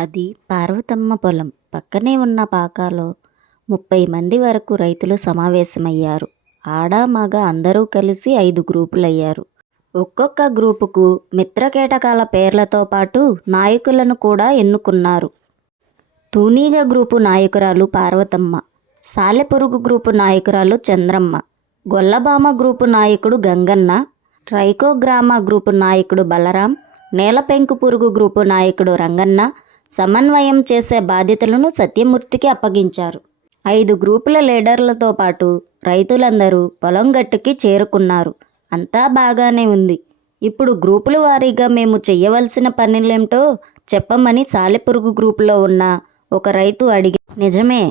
అది పార్వతమ్మ పొలం. పక్కనే ఉన్న పాకాలో 30 మంది వరకు రైతులు సమావేశమయ్యారు. ఆడ, మగ అందరూ కలిసి 5 గ్రూపులయ్యారు. ఒక్కొక్క గ్రూపుకు మిత్రకీటకాల పేర్లతో పాటు నాయకులను కూడా ఎన్నుకున్నారు. తూనీగ గ్రూపు నాయకురాలు పార్వతమ్మ, సాలెపురుగు గ్రూపు నాయకురాలు చంద్రమ్మ, గొల్లభామ గ్రూపు నాయకుడు గంగన్న, ట్రైకోగ్రామా గ్రూపు నాయకుడు బలరాం, నేలపెంకు పురుగు గ్రూపు నాయకుడు రంగన్న సమన్వయం చేసే బాధ్యతలను సత్యమూర్తికి అప్పగించారు. 5 గ్రూపుల లీడర్లతో పాటు రైతులందరూ పొలం గట్టుకి చేరుకున్నారు. అంతా బాగానే ఉంది. ఇప్పుడు గ్రూపుల వారీగా మేము చెయ్యవలసిన పనులేమిటో చెప్పమని సాలెపురుగు గ్రూపులో ఉన్న ఒక రైతు అడిగి, నిజమే,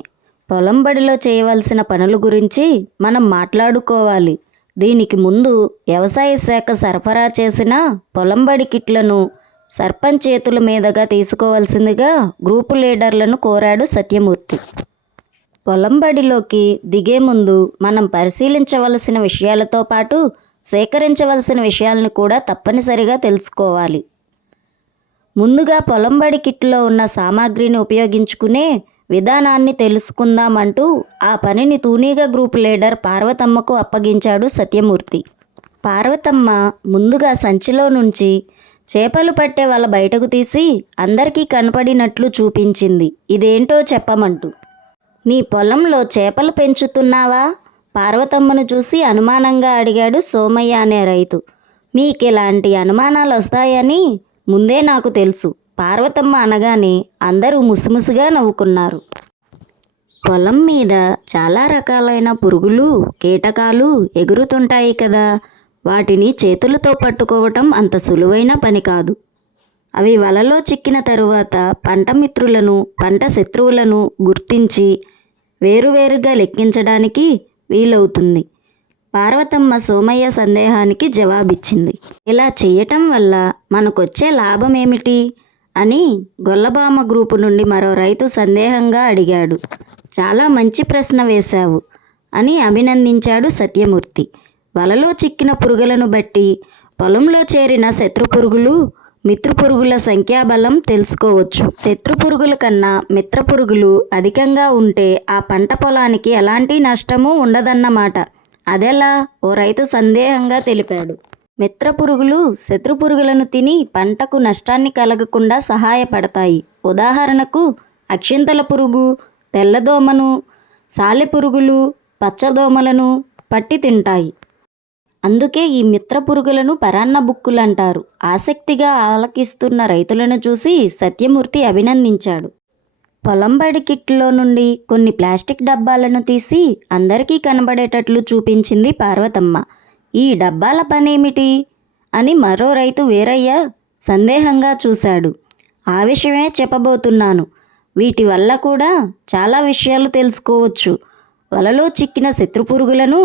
పొలం బడిలో చేయవలసిన పనుల గురించి మనం మాట్లాడుకోవాలి. దీనికి ముందు వ్యవసాయ శాఖ సరఫరా చేసిన పొలం బడి కిట్లను సర్పంచ్ చేతుల మీదుగా తీసుకోవాల్సిందిగా గ్రూపు లీడర్లను కోరాడు సత్యమూర్తి. పొలం బడిలోకి దిగే ముందు మనం పరిశీలించవలసిన విషయాలతో పాటు సేకరించవలసిన విషయాలను కూడా తప్పనిసరిగా తెలుసుకోవాలి. ముందుగా పొలం బడి కిట్లో ఉన్న సామాగ్రిని ఉపయోగించుకునే విధానాన్ని తెలుసుకుందామంటూ ఆ పనిని తూనీగ గ్రూప్ లీడర్ పార్వతమ్మకు అప్పగించాడు సత్యమూర్తి. పార్వతమ్మ ముందుగా సంచిలో నుంచి చేపలు పట్టే వల బయటకు తీసి అందరికీ కనపడినట్లు చూపించింది. ఇదేంటో చెప్పమంటూ. నీ పొలంలో చేపలు పెంచుతున్నావా? పార్వతమ్మను చూసి అనుమానంగా అడిగాడు సోమయ్య అనే రైతు. మీకిలాంటి అనుమానాలు వస్తాయని ముందే నాకు తెలుసు. పార్వతమ్మ అనగానే అందరూ ముసిముసిగా నవ్వుకున్నారు. పొలం మీద చాలా రకాలైన పురుగులు, కీటకాలు ఎగురుతుంటాయి కదా. వాటిని చేతులతో పట్టుకోవటం అంత సులువైన పని కాదు. అవి వలలో చిక్కిన తరువాత పంట మిత్రులను, పంట శత్రువులను గుర్తించి వేరువేరుగా లెక్కించడానికి వీలవుతుంది. పార్వతమ్మ సోమయ్య సందేహానికి జవాబిచ్చింది. ఇలా చేయటం వల్ల మనకొచ్చే లాభం ఏమిటి అని గొల్లభామ గ్రూపు నుండి మరో రైతు సందేహంగా అడిగాడు. చాలా మంచి ప్రశ్న వేశావు అని అభినందించాడు సత్యమూర్తి. వలలో చిక్కిన పురుగులను బట్టి పొలంలో చేరిన శత్రుపురుగులు, మిత్రపురుగుల సంఖ్యాబలం తెలుసుకోవచ్చు. శత్రుపురుగుల కన్నా మిత్రపురుగులు అధికంగా ఉంటే ఆ పంట పొలానికి ఎలాంటి నష్టమూ ఉండదన్నమాట. అదెలా? ఓ రైతు సందేహంగా తెలిపాడు. మిత్రపురుగులు శత్రుపురుగులను తిని పంటకు నష్టాన్ని కలగకుండా సహాయపడతాయి. ఉదాహరణకు అక్షింతల పురుగు, తెల్లదోమను, సాలెపురుగులు పచ్చదోమలను పట్టి తింటాయి. అందుకే ఈ మిత్రపురుగులను పరాన్న బుక్కులంటారు. ఆసక్తిగా ఆలకిస్తున్న రైతులను చూసి సత్యమూర్తి అభినందించాడు. పొలంబడి కిట్లో నుండి కొన్ని ప్లాస్టిక్ డబ్బాలను తీసి అందరికీ కనబడేటట్లు చూపించింది పార్వతమ్మ. ఈ డబ్బాల పనేమిటి అని మరో రైతు వీరయ్య సందేహంగా చూశాడు. ఆ విషయమే చెప్పబోతున్నాను. వీటి వల్ల కూడా చాలా విషయాలు తెలుసుకోవచ్చు. వలలో చిక్కిన శత్రుపురుగులను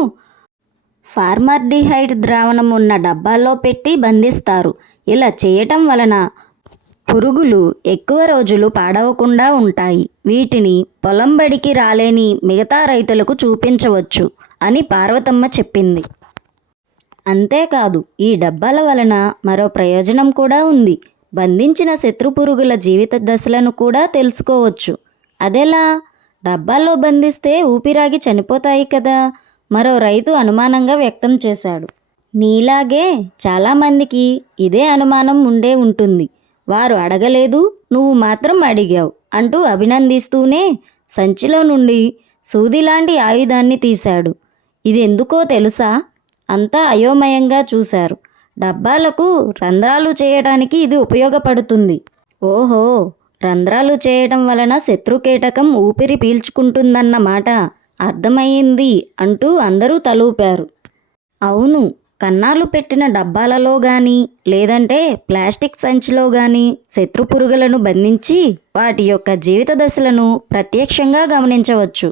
ఫార్మాల్డిహైడ్ ద్రావణం ఉన్న డబ్బాల్లో పెట్టి బంధిస్తారు. ఇలా చేయటం వలన పురుగులు ఎక్కువ రోజులు పాడవకుండా ఉంటాయి. వీటిని పొలం బడికి రాలేని మిగతా రైతులకు చూపించవచ్చు అని పార్వతమ్మ చెప్పింది. అంతేకాదు, ఈ డబ్బాల వలన మరో ప్రయోజనం కూడా ఉంది. బంధించిన శత్రుపురుగుల జీవిత దశలను కూడా తెలుసుకోవచ్చు. అదెలా? డబ్బాల్లో బంధిస్తే ఊపిరాగి చనిపోతాయి కదా. మరో రైతు అనుమానంగా వ్యక్తం చేశాడు. నీలాగే చాలామందికి ఇదే అనుమానం ఉండే ఉంటుంది. వారు అడగలేదు, నువ్వు మాత్రం అడిగావు అంటూ అభినందిస్తూనే సంచిలో నుండి సూదిలాంటి ఆయుధాన్ని తీశాడు. ఇది ఎందుకో తెలుసా? అంతా అయోమయంగా చూశారు. డబ్బాలకు రంధ్రాలు చేయడానికి ఇది ఉపయోగపడుతుంది. ఓహో, రంధ్రాలు చేయడం వలన శత్రుకీటకం ఊపిరి పీల్చుకుంటుందన్నమాట. అర్థమయ్యింది అంటూ అందరూ తలూపారు. అవును, కన్నాలు పెట్టిన డబ్బాలలో కానీ లేదంటే ప్లాస్టిక్ సంచిలో కానీ శత్రుపురుగులను బంధించి వాటి యొక్క జీవిత దశలను ప్రత్యక్షంగా గమనించవచ్చు.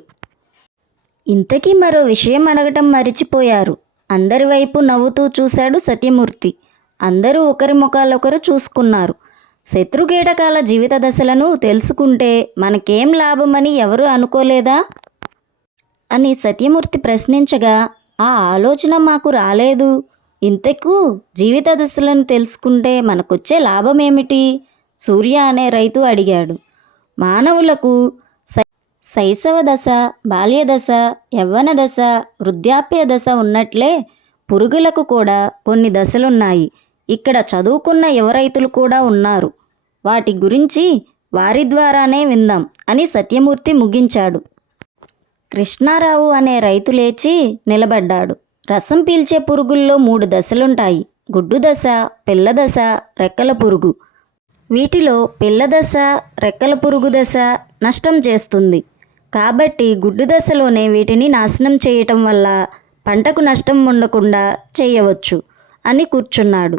ఇంతకీ మరో విషయం అడగటం మరిచిపోయారు. అందరి వైపు నవ్వుతూ చూశాడు సత్యమూర్తి. అందరూ ఒకరి ముఖాలొకరు చూసుకున్నారు. శత్రుకీటకాల జీవిత దశలను తెలుసుకుంటే మనకేం లాభమని ఎవరు అనుకోలేదా అని సత్యమూర్తి ప్రశ్నించగా, ఆ ఆలోచన మాకు రాలేదు. ఇంతకు జీవిత దశలను తెలుసుకుంటే మనకొచ్చే లాభం ఏమిటి? సూర్య అనే రైతు అడిగాడు. మానవులకు శైశవ దశ, బాల్యదశ, యవ్వన దశ, వృద్ధాప్య దశ ఉన్నట్లే పురుగులకు కూడా కొన్ని దశలున్నాయి. ఇక్కడ చదువుకున్న యువ రైతులు కూడా ఉన్నారు. వాటి గురించి వారి ద్వారానే విందాం అని సత్యమూర్తి ముగించాడు. కృష్ణారావు అనే రైతు లేచి నిలబడ్డాడు. రసం పీల్చే పురుగుల్లో 3 దశలుంటాయి. గుడ్డు దశ, పిల్ల దశ, రెక్కల పురుగు. వీటిలో పిల్ల దశ, రెక్కల పురుగు దశ నష్టం చేస్తుంది. కాబట్టి గుడ్డు దశలోనే వీటిని నాశనం చేయటం వల్ల పంటకు నష్టం ఉండకుండా చేయవచ్చు అని కూర్చున్నాడు.